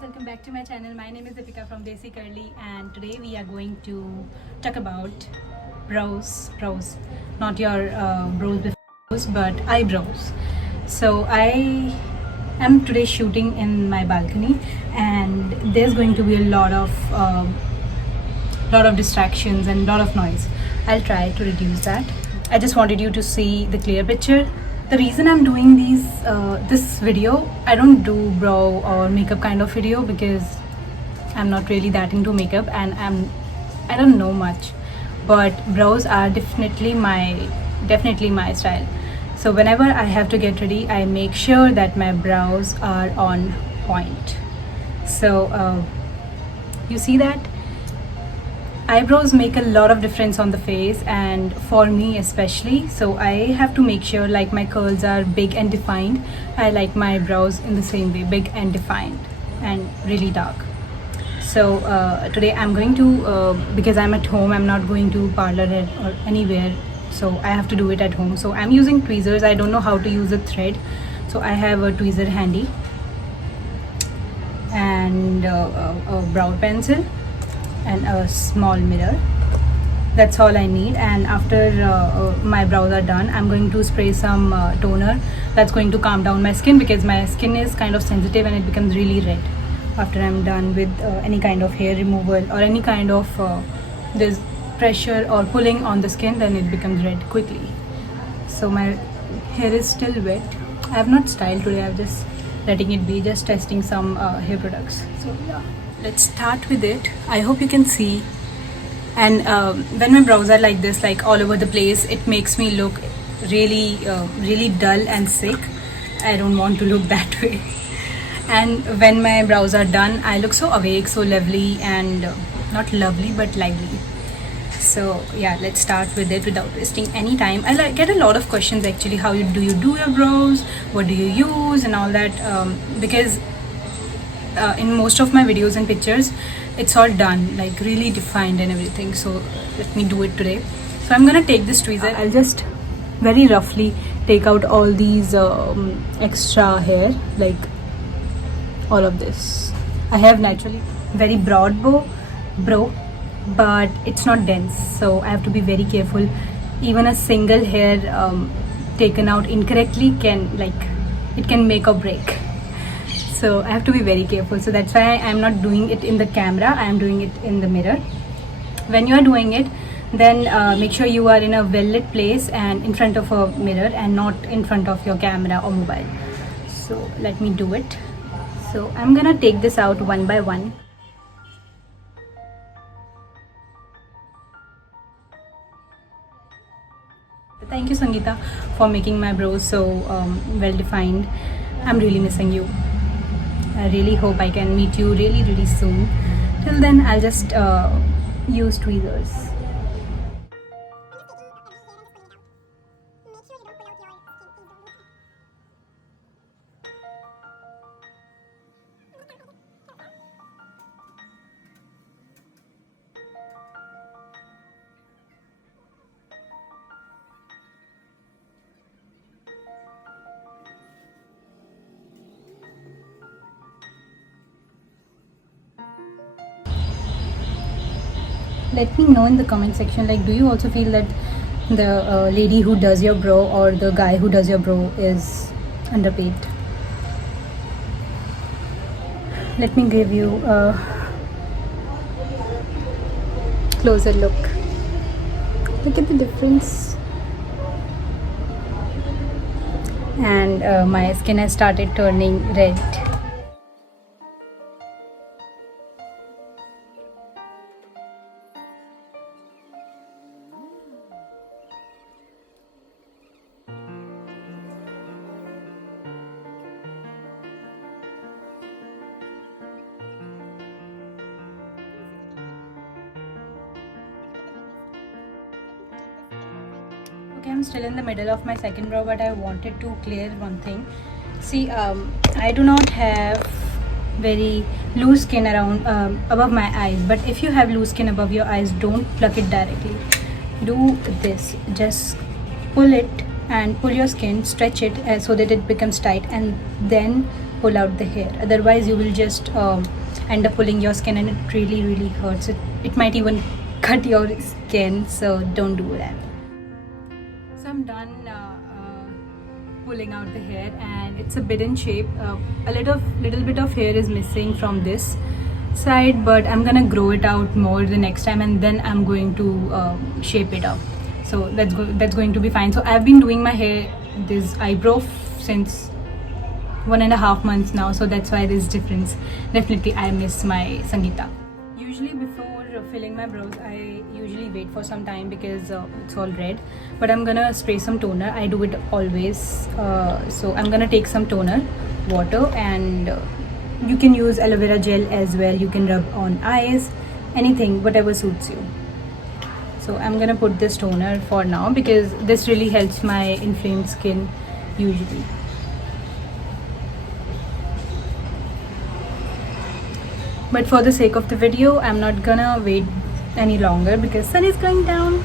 guys, welcome back to my channel. My name is Deepika from DESICURLY and today we are going to talk about brows, not your brows with brows but eyebrows. So I am today shooting in my balcony and there's going to be a lot of distractions and lot of noise. I'll try to reduce that. I just wanted you to see the clear picture. The reason I'm doing this video, I don't do brow or makeup kind of video because I'm not really that into makeup and I don't know much, but brows are definitely my style. So whenever I have to get ready, I make sure that my brows are on point. So you see that eyebrows make a lot of difference on the face, and for me especially. So I have to make sure like my curls are big and defined. I like my brows in the same way, big and defined and really dark. So today I'm going to because I'm at home, I'm not going to parlor or anywhere, so I have to do it at home. So I'm using tweezers. I don't know how to use a thread, so I have a tweezer handy and a brow pencil and a small mirror. That's all I need. And after my brows are done, I'm going to spray some toner that's going to calm down my skin, because my skin is kind of sensitive and it becomes really red after I'm done with any kind of hair removal or any kind of this pressure or pulling on the skin. Then it becomes red quickly. So my hair is still wet. I have not styled today, I'm just letting it be, just testing some hair products. So yeah, let's start with it. I hope you can see. And when my brows are like this, like all over the place, it makes me look really dull and sick. I don't want to look that way. And when my brows are done, I look so awake, so lovely, and not lovely but lively. So yeah, let's start with it without wasting any time. I get a lot of questions actually, how do you do your brows, what do you use and all that, because in most of my videos and pictures it's all done, like really defined and everything. So let me do it today. So I'm gonna take this tweezer. I'll just very roughly take out all these extra hair, like all of this. I have naturally very broad brow, but it's not dense, so I have to be very careful. Even a single hair taken out incorrectly can make or break. So I have to be very careful. So that's why I'm not doing it in the camera, I am doing it in the mirror. When you are doing it, then make sure you are in a well-lit place and in front of a mirror and not in front of your camera or mobile. So let me do it. So I'm gonna take this out one by one. Thank you, Sangeeta, for making my brows so well defined. I'm really missing you. I really hope I can meet you really soon. Till then, I'll just use tweezers. Let me know in the comment section, like, do you also feel that the lady who does your brow or the guy who does your brow is underpaid? Let me give you a closer look. Look at the difference. And my skin has started turning red. Okay, I'm still in the middle of my second brow, but I wanted to clear one thing. See, I do not have very loose skin around above my eyes, but if you have loose skin above your eyes, don't pluck it directly. Do this, just pull it and pull your skin, stretch it so that it becomes tight, and then pull out the hair. Otherwise you will just end up pulling your skin, and it really hurts. It might even cut your skin, so don't do that. So I'm done pulling out the hair, and it's a bit in shape. A little bit of hair is missing from this side, but I'm gonna grow it out more the next time, and then I'm going to shape it up. So that's going to be fine. So I've been doing my hair, this eyebrow, since 1.5 months now, so that's why there's difference. Definitely I miss my Sangeeta. Usually before filling my brows, I usually wait for some time because it's all red, but I'm gonna spray some toner. I do it always. So I'm gonna take some toner, water, and you can use aloe vera gel as well. You can rub on eyes, anything, whatever suits you. So I'm gonna put this toner for now because this really helps my inflamed skin usually. But for the sake of the video, I'm not gonna wait any longer because sun is going down.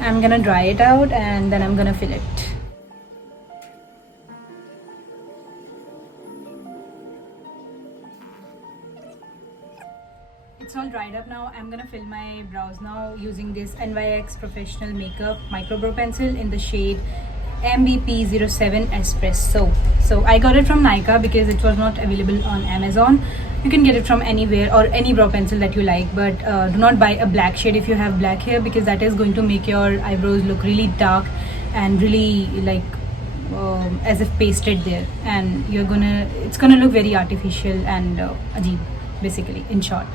I'm gonna dry it out and then I'm gonna fill it. It's all dried up now. I'm gonna fill my brows now using this NYX Professional Makeup Microbrow Pencil in the shade MVP07 Espresso. So I got it from NYX because it was not available on Amazon. You can get it from anywhere, or any brow pencil that you like, but do not buy a black shade if you have black hair, because that is going to make your eyebrows look really dark and really like as if pasted there, and it's gonna look very artificial and ajeeb, basically, in short.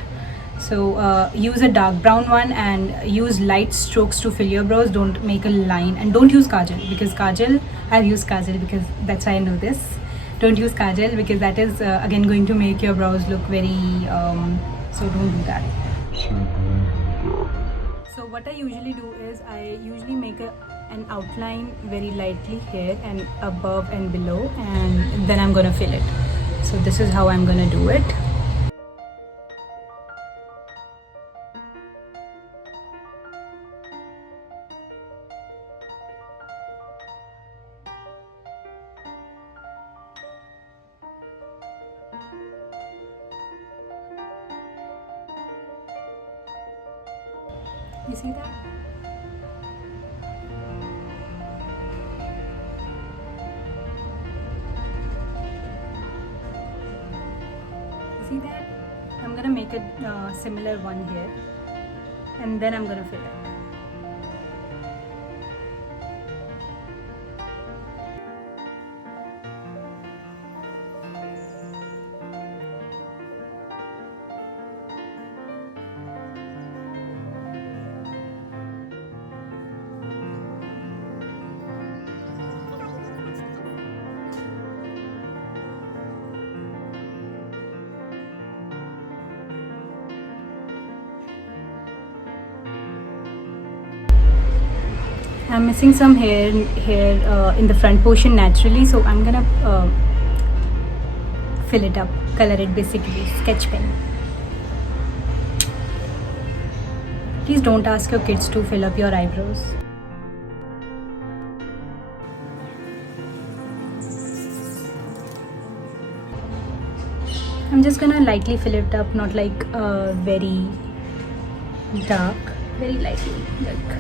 So use a dark brown one and use light strokes to fill your brows. Don't make a line, and don't use kajal, because I've used kajal because that's why I know this. Don't use kajal because that is again going to make your brows look very so don't do that. So what I usually do is I usually make an outline very lightly here and above and below, and then I'm gonna fill it. So this is how I'm gonna do it. You see that? You see that? I'm gonna make a similar one here, and then I'm gonna fill it. I'm missing some hair in the front portion naturally, so I'm gonna fill it up, color it, basically sketch pen. Please don't ask your kids to fill up your eyebrows. I'm just gonna lightly fill it up, not like very dark, very lightly, like.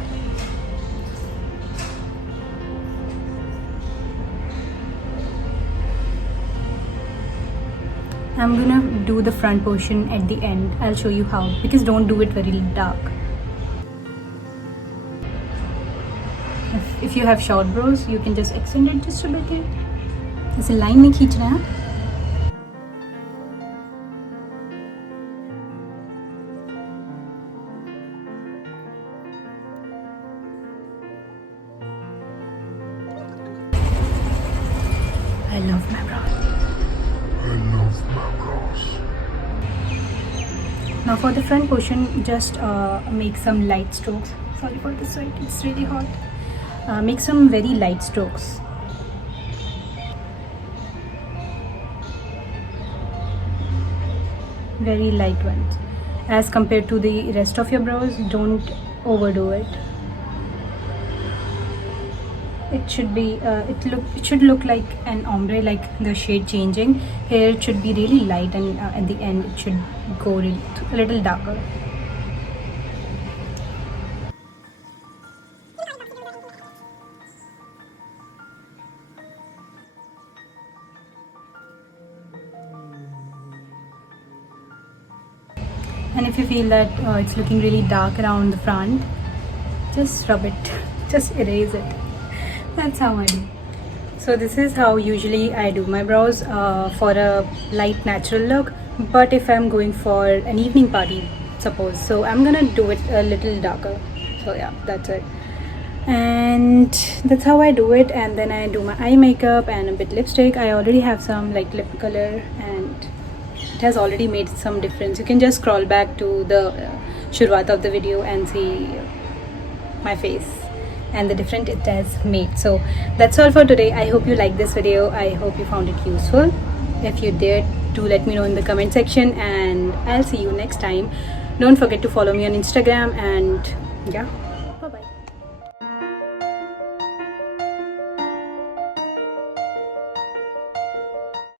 I'm gonna do the front portion at the end. I'll show you how, because don't do it very dark. If you have short brows, you can just extend it just a bit here. ऐसे line में खींचना है. I love my brows. Now for the front portion, just make some light strokes. Sorry for the sweat, it's really hot. Make some very light strokes. Very light ones. As compared to the rest of your brows, don't overdo it. it should be it should look like an ombre, like the shade changing. Here it should be really light, and at the end it should go really a little darker. And if you feel that it's looking really dark around the front, just rub it, just erase it. That's how I do. So this is how usually I do my brows for a light natural look. But if I'm going for an evening party, suppose, so I'm gonna do it a little darker. So yeah, that's it. And that's how I do it. And then I do my eye makeup and a bit lipstick. I already have some like lip color, and it has already made some difference. You can just scroll back to the shurwat of the video and see my face and the difference it has made. So that's all for today. I hope you liked this video. I hope you found it useful. If you did, do let me know in the comment section, and I'll see you next time. Don't forget to follow me on Instagram, and yeah, bye bye.